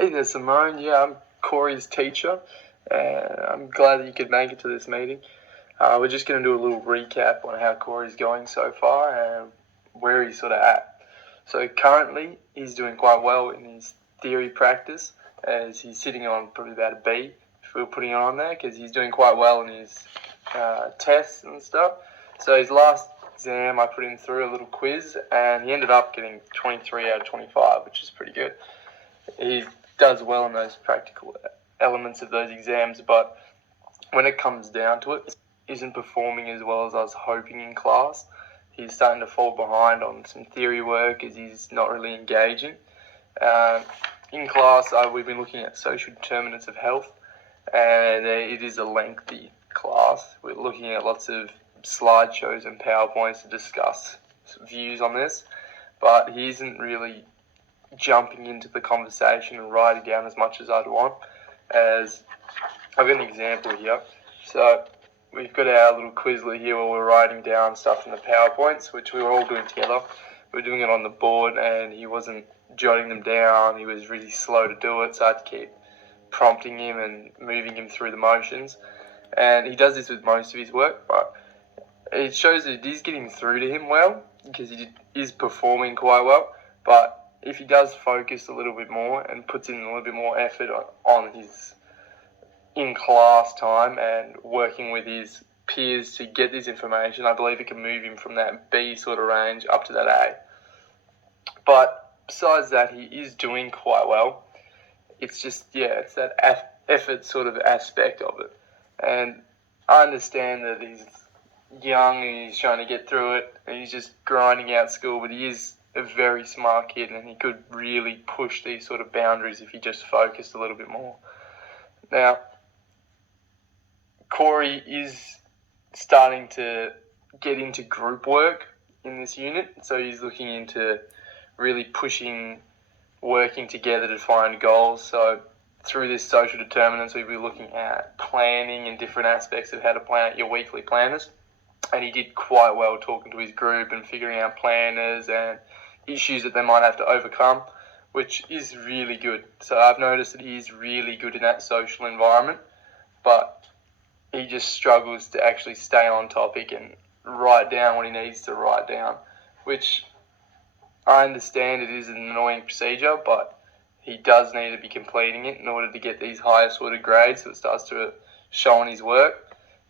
Hey there, Simone. Yeah, I'm Corey's teacher. I'm glad that you could make it to this meeting. We're just going to do a little recap on how Corey's going so far and where he's sort of at. So currently, he's doing quite well in his theory practice, as he's sitting on probably about a B if we were putting it on there, because he's doing quite well in his tests and stuff. So his last exam, I put him through a little quiz, and he ended up getting 23 out of 25, which is pretty good. He does well in those practical elements of those exams, but when it comes down to it, isn't performing as well as I was hoping in class. He's starting to fall behind on some theory work as he's not really engaging. In class, we've been looking at social determinants of health, and it is a lengthy class. We're looking at lots of slideshows and PowerPoints to discuss views on this, but he isn't really jumping into the conversation and writing down as much as I'd want. As I've got an example here. So we've got our little Quizlet here where we're writing down stuff in the PowerPoints, which we were all doing together. We were doing it on the board, and he wasn't jotting them down. He was really slow to do it, so I had to keep prompting him and moving him through the motions. And he does this with most of his work, but it shows that it is getting through to him well, because he is performing quite well. But if he does focus a little bit more and puts in a little bit more effort on his in-class time and working with his peers to get this information, I believe it can move him from that B sort of range up to that A. But besides that, he is doing quite well. It's just, it's that effort sort of aspect of it. And I understand that he's young and he's trying to get through it and he's just grinding out school, but he is a very smart kid and he could really push these sort of boundaries if he just focused a little bit more. Now, Corey is starting to get into group work in this unit, so he's looking into really pushing, working together to find goals. So through this social determinants, we'll be looking at planning and different aspects of how to plan out your weekly planners. And he did quite well talking to his group and figuring out planners and issues that they might have to overcome, which is really good. So I've noticed that he's really good in that social environment, but he just struggles to actually stay on topic and write down what he needs to write down, which I understand it is an annoying procedure, but he does need to be completing it in order to get these higher sort of grades, so it starts to show on his work.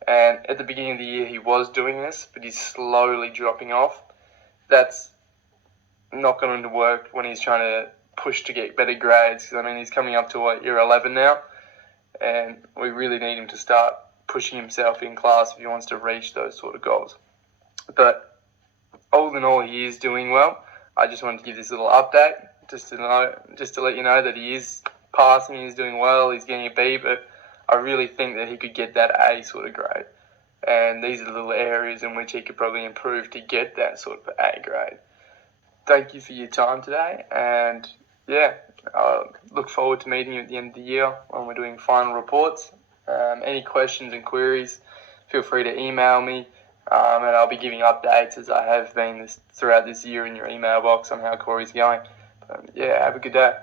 And at the beginning of the year, he was doing this, but he's slowly dropping off. That's not going to work when he's trying to push to get better grades, because, he's coming up to, year 11 now, and we really need him to start pushing himself in class if he wants to reach those sort of goals. But all in all, he is doing well. I just wanted to give this little update, just to let you know that he is passing, he's doing well, he's getting a B, but I really think that he could get that A sort of grade. And these are the little areas in which he could probably improve to get that sort of A grade. Thank you for your time today, and I look forward to meeting you at the end of the year when we're doing final reports. Any questions and queries, feel free to email me, and I'll be giving updates as I have been throughout this year in your email box on how Corey's going. Have a good day.